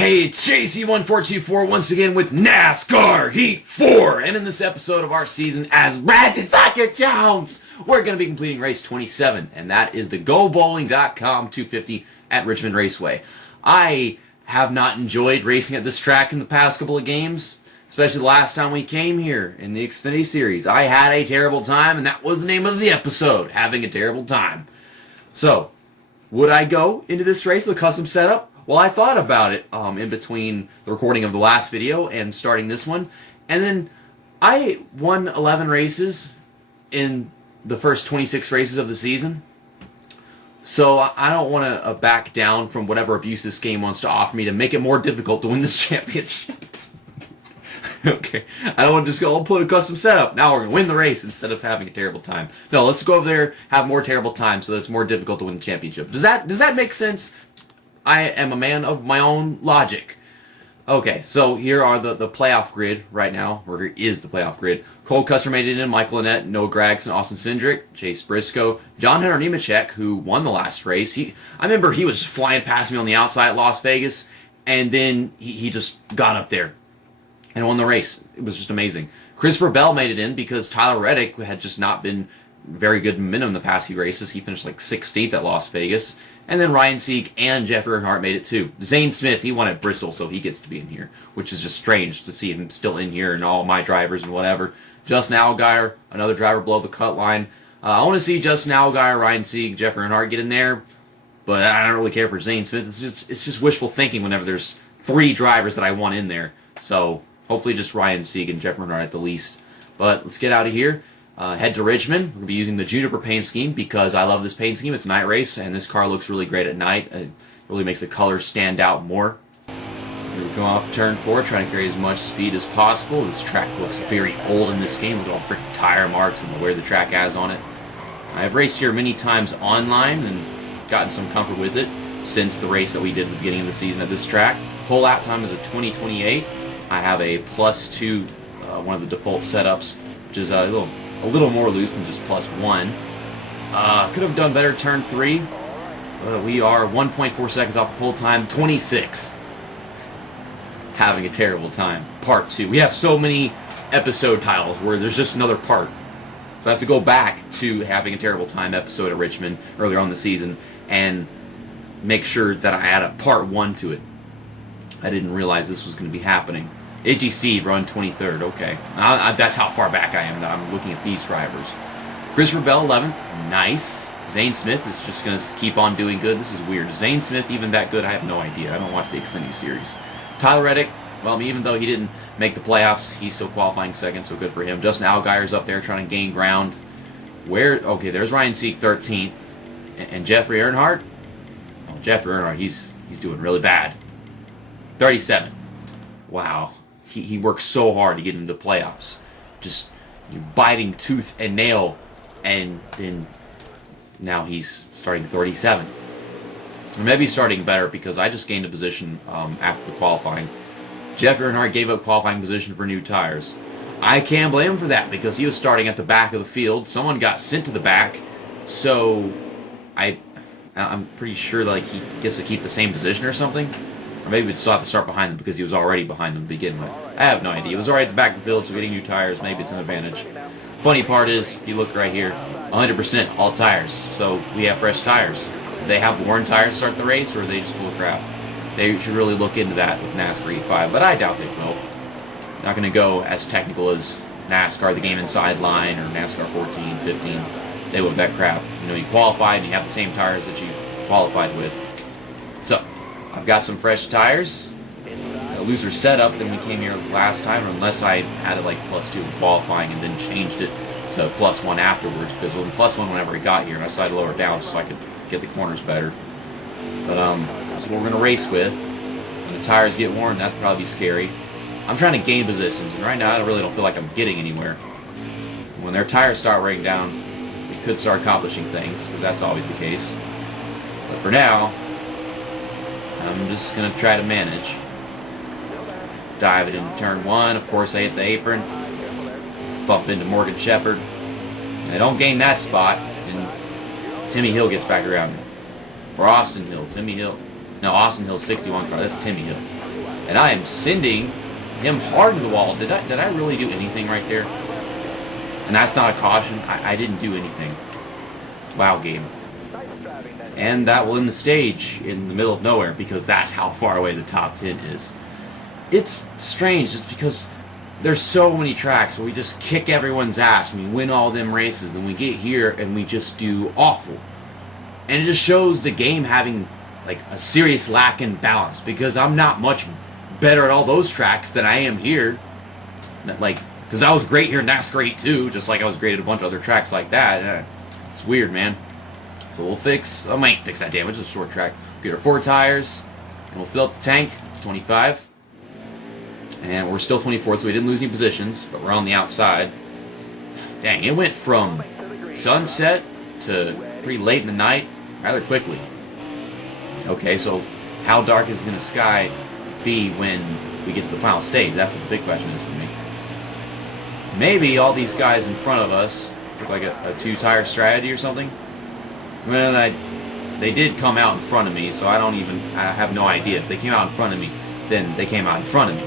Hey, it's JC1424 once again with NASCAR Heat 4. And in this episode of our season as Brandon fucking Jones, we're going to be completing race 27. And that is the GoBowling.com 250 at Richmond Raceway. I have not enjoyed racing at this track in the past couple of games, especially the last time we came here in the Xfinity Series. I had a terrible time, and that was the name of the episode, having a terrible time. So, would I go into this race with a custom setup? Well, I thought about it in between the recording of the last video and starting this one. And then I won 11 races in the first 26 races of the season. So I don't want to back down from whatever abuse this game wants to offer me to make it more difficult to win this championship. Okay, I don't want to just go, I'll put a custom setup. Now we're going to win the race instead of having a terrible time. No, let's go over there, have more terrible time so that it's more difficult to win the championship. Does that make sense? I am a man of my own logic. Okay, so here are the playoff grid right now, or here is the playoff grid. Cole Custer made it in, Michael Annett, Noah Gragson, Austin Cindric, Chase Briscoe, John Hunter Nemechek, who won the last race. I remember he was flying past me on the outside at Las Vegas, and then he just got up there and won the race. It was just amazing. Christopher Bell made it in because Tyler Reddick had just not been very good momentum the past few races. He finished like 16th at Las Vegas. And then Ryan Sieg and Jeffrey Earnhardt made it too. Zane Smith, he won at Bristol, so he gets to be in here, which is just strange to see him still in here and all my drivers and whatever. Justin Allgaier, another driver below the cut line. I want to see Justin Allgaier, Ryan Sieg, Jeffrey Earnhardt get in there, but I don't really care for Zane Smith. It's just wishful thinking whenever there's three drivers that I want in there. So hopefully just Ryan Sieg and Jeffrey Earnhardt at the least. But let's get out of here. Head to Richmond. We're going to be using the Juniper paint scheme because I love this paint scheme. It's a night race, and this car looks really great at night. It really makes the colors stand out more. Here we go off turn 4, trying to carry as much speed as possible. This track looks very old in this game. Look at all the freaking tire marks and where the track has on it. I've raced here many times online and gotten some comfort with it since the race that we did at the beginning of the season at this track. Pull out time is a 20:28. I have a +2, one of the default setups, which is a little more loose than just +1. Could have done better turn 3. We are 1.4 seconds off the pole time, 26th. Having a terrible time. Part 2. We have so many episode titles where there's just another part. So I have to go back to having a terrible time episode at Richmond earlier on in the season and make sure that I add a part 1 to it. I didn't realize this was going to be happening. Itchy Steve, run 23rd. Okay. That's how far back I am that I'm looking at these drivers. Christopher Bell, 11th. Nice. Zane Smith is just going to keep on doing good. This is weird. Is Zane Smith even that good? I have no idea. I don't watch the Xfinity Series. Tyler Reddick, well, even though he didn't make the playoffs, he's still qualifying second, so good for him. Justin Allgaier's up there trying to gain ground. Okay, there's Ryan Sieg, 13th. And Jeffrey Earnhardt? Oh, Jeffrey Earnhardt, he's doing really bad. 37th. Wow. He works so hard to get into the playoffs. Just biting tooth and nail, and then now he's starting 37th. Or maybe starting better because I just gained a position after the qualifying. Jeff Earnhardt gave up qualifying position for new tires. I can't blame him for that because he was starting at the back of the field. Someone got sent to the back, so I'm pretty sure like he gets to keep the same position or something. Or maybe we'd still have to start behind them because he was already behind them to begin with. I have no idea. He was already at the back of the field, so getting new tires, maybe it's an advantage. Funny part is, if you look right here, 100% all tires. So we have fresh tires. Do they have worn tires to start the race, or are they just full of crap? They should really look into that with NASCAR Heat 5, but I doubt they will. Not going to go as technical as NASCAR, the game inside line, or NASCAR 14, 15. They will that crap. You qualified and you have the same tires that you qualified with. So, I've got some fresh tires, a looser setup than we came here last time, unless I had it like +2 in qualifying and then changed it to +1 afterwards, because it was +1 whenever I got here, and I decided to lower it down so I could get the corners better. But that's what we're going to race with. When the tires get worn, that'd probably be scary. I'm trying to gain positions, and right now I really don't feel like I'm getting anywhere. When their tires start wearing down, we could start accomplishing things, because that's always the case. But for now, I'm just going to try to manage. Dive it into turn 1. Of course, I hit the apron. Bump into Morgan Shepherd. I don't gain that spot, and Timmy Hill gets back around me. Or Austin Hill. Timmy Hill. No, Austin Hill's 61 car. That's Timmy Hill. and I am sending him hard to the wall. Did I really do anything right there? And that's not a caution. I didn't do anything. Wow, Gabe. And that will end the stage in the middle of nowhere, because that's how far away the top 10 is. It's strange just because there's so many tracks where we just kick everyone's ass and we win all them races, then we get here and we just do awful. And it just shows the game having like a serious lack in balance, because I'm not much better at all those tracks than I am here. Like, because I was great here in NASCAR Heat too, just like I was great at a bunch of other tracks like that. It's weird, man. So we'll fix, I might fix that damage, it's a short track. Get our 4 tires, and we'll fill up the tank, 25. And we're still 24th, so we didn't lose any positions, but we're on the outside. Dang, it went from sunset to pretty late in the night rather quickly. Okay, so how dark is the sky be when we get to the final stage? That's what the big question is for me. Maybe all these guys in front of us look like a 2-tire strategy or something. Well, they did come out in front of me, so I have no idea. If they came out in front of me, then they came out in front of me.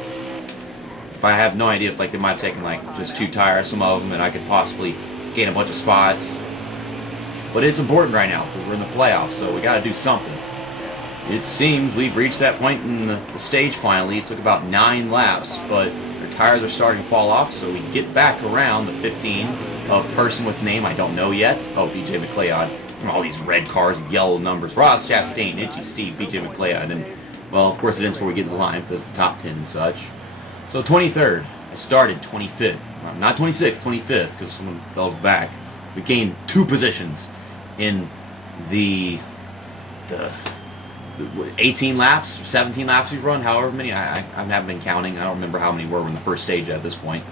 But I have no idea if like they might have taken like just 2 tires, some of them, and I could possibly gain a bunch of spots. But it's important right now because we're in the playoffs, so we got to do something. It seems we've reached that point in the stage finally. It took about 9 laps, but their tires are starting to fall off, so we get back around the 15 of person with name I don't know yet. Oh, BJ McLeod. All these red cars with yellow numbers. Ross Chastain, Itchy Steve, BJ McLeod, and well, of course it ends before we get to the line because the top 10 and such. So 23rd. I started 25th. Well, not 26th, 25th, because someone fell back. We gained 2 positions in the 18 laps, 17 laps we've run, however many. I haven't been counting. I don't remember how many were in the first stage at this point.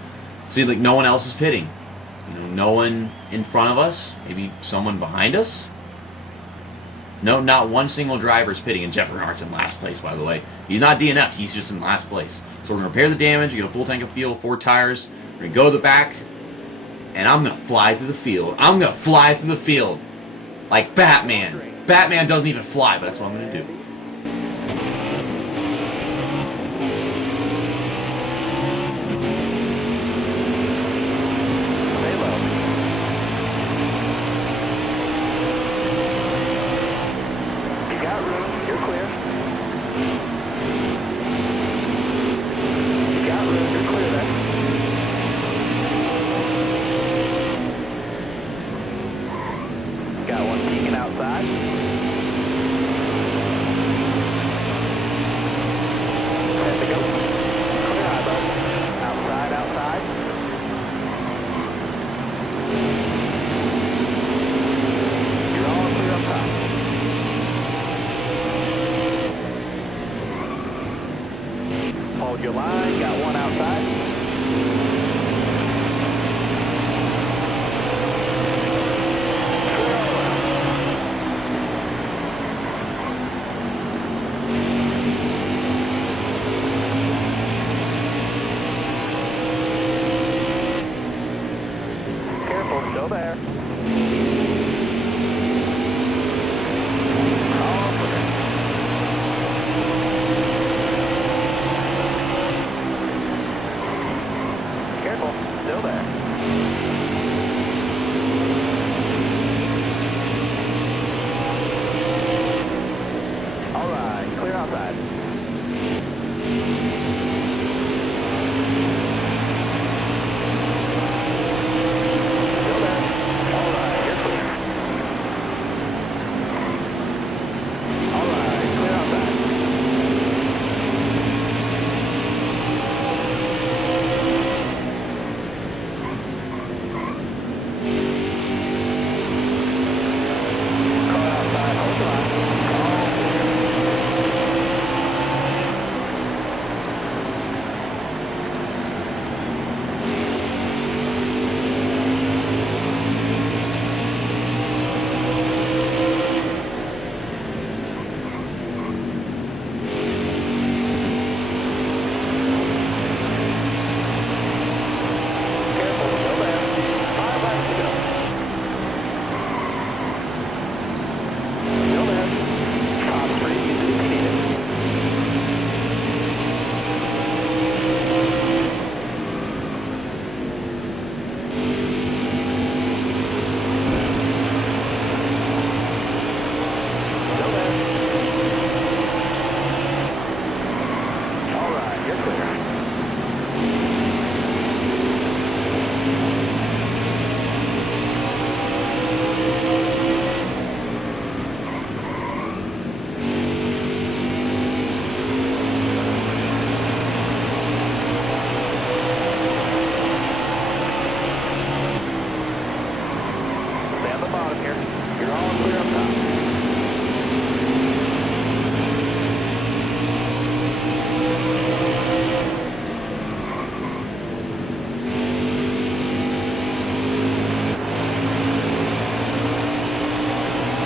See, like no one else is pitting. You know, no one in front of us. Maybe someone behind us. No, not one single driver is pitting, and Jeff Earnhardt's in last place, by the way. He's not DNF'd, he's just in last place. So we're going to repair the damage, get a full tank of fuel, 4 tires. We're going to go to the back, and I'm going to fly through the field. I'm going to fly through the field like Batman. Batman doesn't even fly, but that's what I'm going to do. Outside. Set to go. Clear high, bud. Outside, outside. You're all clear up top. Hold your line. Got 1 outside. Still there.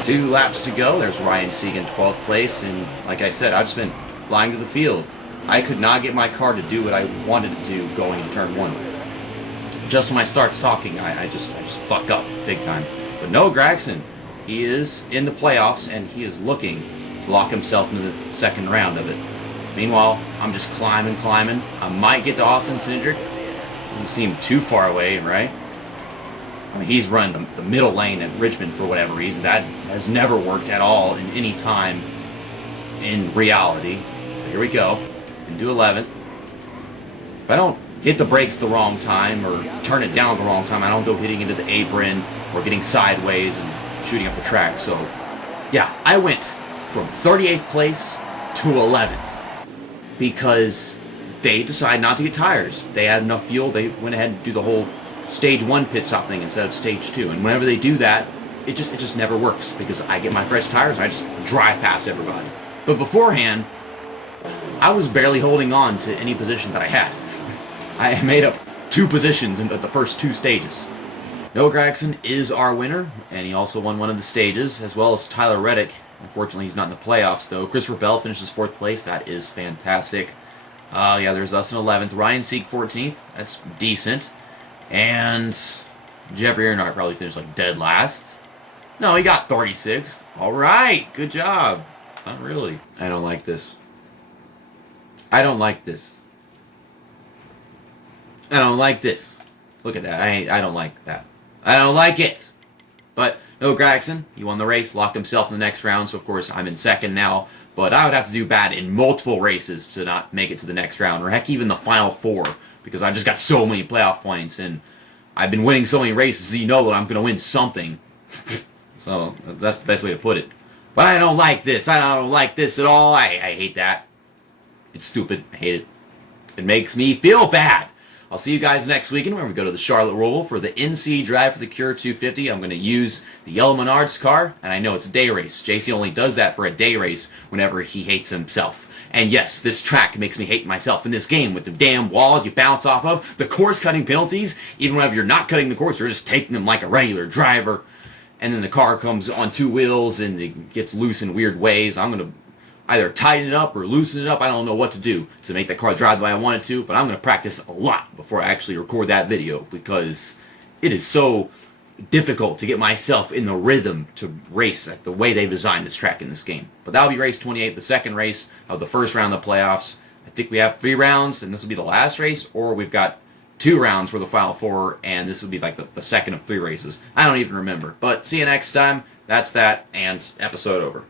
2 laps to go. There's Ryan Sieg in 12th place, and like I said, I've just been flying to the field. I could not get my car to do what I wanted to do going into turn 1. Just when I start talking, I just fuck up big time. But Noah Gragson, he is in the playoffs, and he is looking to lock himself into the second round of it. Meanwhile, I'm just climbing. I might get to Austin Cindric. Doesn't seem too far away, right? I mean, he's run the middle lane at Richmond for whatever reason. That has never worked at all in any time in reality. So here we go. Into 11th. If I don't hit the brakes the wrong time or turn it down at the wrong time, I don't go hitting into the apron or getting sideways and shooting up the track. So, yeah, I went from 38th place to 11th because they decided not to get tires. They had enough fuel. They went ahead and do the whole stage 1 pit stop thing instead of stage 2. And whenever they do that, it just never works because I get my fresh tires and I just drive past everybody. But beforehand, I was barely holding on to any position that I had. I made up 2 positions in the first 2 stages. Noah Gragson is our winner, and he also won one of the stages, as well as Tyler Reddick. Unfortunately, he's not in the playoffs, though. Christopher Bell finishes 4th place. That is fantastic. Yeah, there's us in 11th. Ryan Sieg 14th. That's decent. And Jeffrey Earnhardt probably finished like dead last. No, he got 36th. All right, good job. Not really. I don't like this. I don't like this. I don't like this. Look at that. I don't like that. I don't like it. But Noah Gragson, he won the race, locked himself in the next round, so of course I'm in second now. But I would have to do bad in multiple races to not make it to the next round, or heck, even the final 4, because I just got so many playoff points, and I've been winning so many races, so you know that I'm going to win something. So that's the best way to put it. But I don't like this. I don't like this at all. I hate that. It's stupid. I hate it. It makes me feel bad. I'll see you guys next weekend when we go to the Charlotte Roval for the NC Drive for the Cure 250. I'm going to use the Yellow Menards car, and I know it's a day race. JC only does that for a day race whenever he hates himself. And yes, this track makes me hate myself in this game with the damn walls you bounce off of, the course-cutting penalties. Even whenever you're not cutting the course, you're just taking them like a regular driver. And then the car comes on 2 wheels and it gets loose in weird ways. I'm going to either tighten it up or loosen it up. I don't know what to do to make that car drive the way I want it to, but I'm going to practice a lot before I actually record that video because it is so difficult to get myself in the rhythm to race at the way they've designed this track in this game. But that'll be race 28, the second race of the first round of the playoffs. I think we have 3 rounds, and this will be the last race, or we've got 2 rounds for the final 4, and this will be like the second of 3 races. I don't even remember. But see you next time. That's that, and episode over.